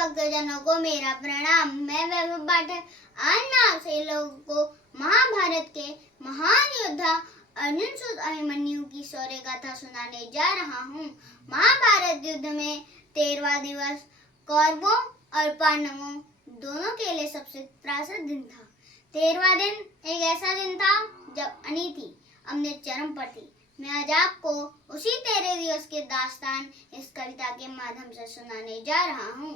भक्तजनों को मेरा प्रणाम। मैं वैभव पाठक आज मैं आपसे लोगों को महाभारत के महान योद्धा अर्जुन सुत अभिमन्यु की शौर्य गाथा सुनाने जा रहा हूँ। महाभारत युद्ध में 13वां दिवस कौरवों और पांडवों दोनों के लिए सबसे त्रासद दिन था। 13वां दिन एक ऐसा दिन था जब अनीति अपने चरम पर थी। मैं आज आपको उसी 13 दिवस के दास्तान इस कविता के माध्यम से सुनाने जा रहा हूँ।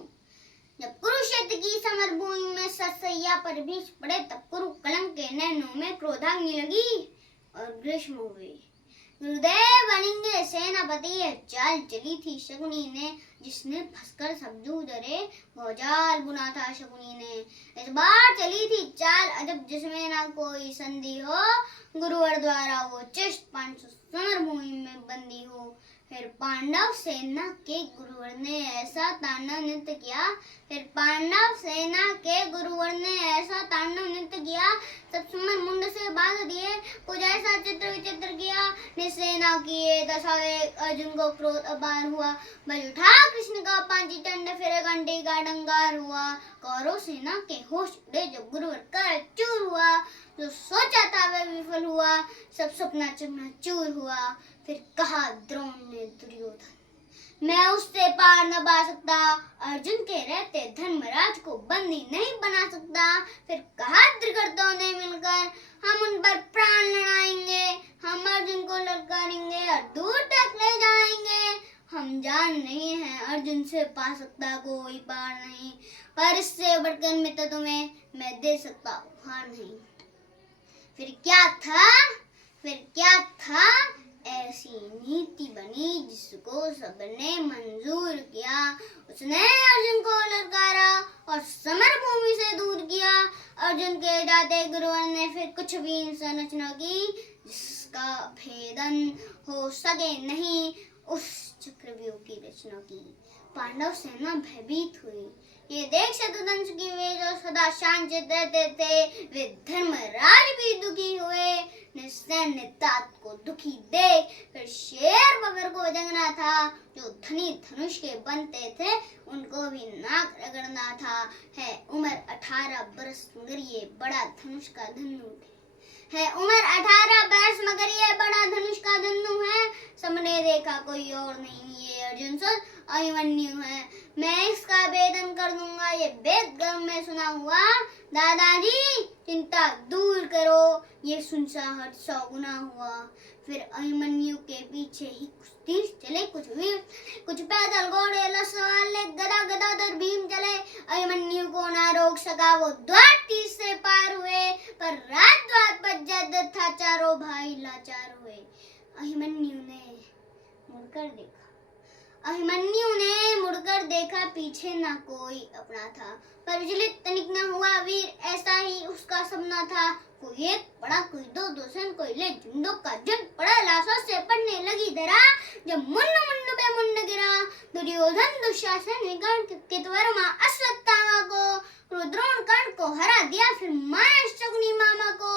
जब कुरुक्षेत्र की समरभूमि में सतसैया पर भीष पड़े तब कुरु कलंक के नैनों में क्रोधाग्नि लगी और ग्रीष्म हुए। गुरुदेव बनेंगे सेनापति यह चाल चली थी शकुनी ने, जिसने फंसकर सब दूध डरे भौजाल बुना था शकुनी ने। इस बार चली थी चाल अजब जिसमें ना कोई संधि हो, गुरुवर द्वारा वो चेष्ट 500 समरभूमि में बंदी हो। फिर पांडव सेना के गुरुवर ने ऐसा तांडव नृत्य किया, फिर पांडव सेना के गुरुवर ने ऐसा तांडव नृत्य किया, सब समर मुंड से बांध दिए, कुछ ऐसा चित्र विचित्र किया। निसेना किए दशा अर्जुन को क्रोध अपार हुआ, बल उठा कृष्ण का पांची टंड फिर घंटे का डंगार हुआ। कौरव सेना के होश उड़े जब गुरुवर का चूर हुआ, जो सोचा था वह विफल हुआ, सब सपना चकनाचूर हुआ। फिर कहा द्रोण ने दुर्योधन, मैं उससे पार न पा सकता, अर्जुन के रहते धर्मराज को बंदी नहीं बना सकता। फिर कहा त्रिगर्तों ने मिलकर, हम उन पर प्राण लड़ाएंगे, हम अर्जुन को ललकारेंगे और दूर तक ले जाएंगे। हम जान नहीं है अर्जुन से पा सकता कोई पार नहीं, पर इससे बढ़कर मित्र तुम्हें मैं दे सकता उपहार नहीं। फिर क्या था ऐसी नीति बनी जिसको सबने मंजूर किया। उसने अर्जुन को ललकारा और समर भूमि से दूर किया। अर्जुन के जाते गुरुवर ने फिर कुछ भी संरचना की जिसका भेदन हो सके नहीं, उस चक्रव्यूह की रचना की। पांडव सेना भयभीत हुई, ये देख शतदंश की वे जो सदा शांत रहते थे, वे धर्मराज भी दुखी हुए। निसैन्य तात को दुखी देख फिर शेर बबर को जगना था, जो धनी धनुष के बनते थे उनको भी नाक रगड़ना था। है उम्र 18 बरस मगर ये बड़ा धनुष का धनु है, उम्र 18 बरस मगर ये बड़ा धनुष का धनु है। सबने देखा कोई और नहीं ये अर्जुन सुत अभिमन्यु है, मैं इसका भेदन कर दूंगा, ये वेद गर्भ में सुना हुआ। दादाजी चिंता दूर करो, ये सुनसाहट 100 गुना हुआ। फिर अभिमन्यु के पीछे ही कुछ तीर चले, कुछ पैदल घोड़े लसवाले गदा गदाधर भीम चले। अभिमन्यु को ना रोक सका, वो द्वार तीर से पार हुए, पर रात द्वार पर जद था चारों भाई लाचार हुए। अभिमन्यु ने मुड़कर देखा पीछे ना कोई अपना था, पर विचलित तनिक न हुआ वीर, ऐसा ही उसका सपना था। कोई एक पड़ा कोई दो सेन कोई ले झुंडों का झुंड पड़ा, लाशों से पड़ने लगी धरा, जब मुंड पे मुंड गिरा। दुर्योधन दुशासन विकर्ण कृतवर्मा अश्वत्थामा को, द्रोण कर्ण को हरा दिया, फिर मारा शकुनी मामा को।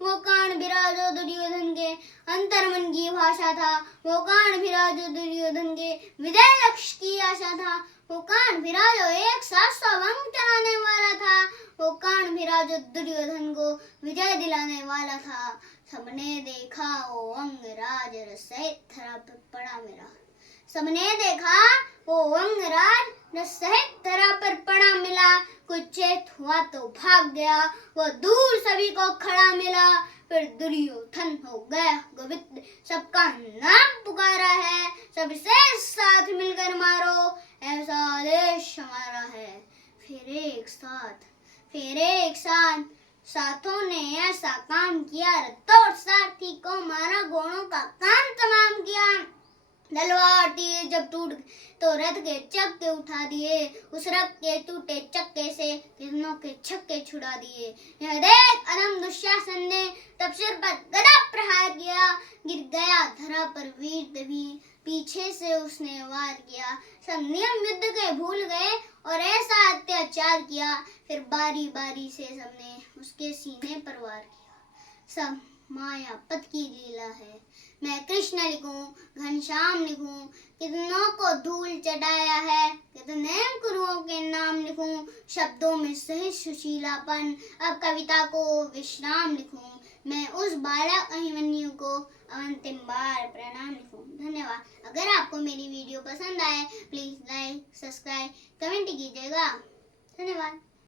वो कर्ण विराजो दुर्योधन के अंतर्मन की भाषा था, वो कर्ण विराजो दुर्योधन के विजय लक्ष्य की आशा था। वो कर्ण विराजो एक साथ 100 अंग चलाने वाला था, वो कर्ण विराजो दुर्योधन को विजय दिलाने वाला था। सबने देखा वो अंगराज सहित धरा पर पड़ा मिला, सबने देखा वो अंगराज सहित धरा पर पड़ा मिला। कुछ चेत हुआ तो भाग गया, वो दूर सभी को खड़ा मिला। फिर दुर्योधन हो गया गोविंद, सबका नाम पुकारा है, सबसे साथ मिलकर मारो, ऐसा आदेश हमारा है। फिर एक साथ साथों ने ऐसा काम किया, रथोर सारथी को मारा, घोड़ों का काम तमाम किया। तलवार तीर जब टूट तो रथ के चक्के उठा दिए, उस रथ के टूटे चक्के से किरणों के छक्के छुड़ा दिए। यह देख अधम दुशासन ने तब सिर पर गदा प्रहार किया, गिर गया धरा पर वीर देवी, पीछे से उसने वार किया। सब नियम युद्ध के भूल गए और ऐसा अत्याचार किया, फिर बारी बारी से सबने उसके सीने पर वार किया। सब माया पथ की लीला है, मैं कृष्ण लिखूं घनश्याम लिखूं, कितनों को धूल चढ़ाया है, कितने गुरुओं के नाम शब्दों में सही सुशीलापन। अब कविता को विश्राम लिखूं, मैं उस बालक अभिमन्यु को अंतिम बार प्रणाम लिखूं। धन्यवाद। अगर आपको मेरी वीडियो पसंद आए प्लीज लाइक, सब्सक्राइब, कमेंट कीजिएगा। धन्यवाद।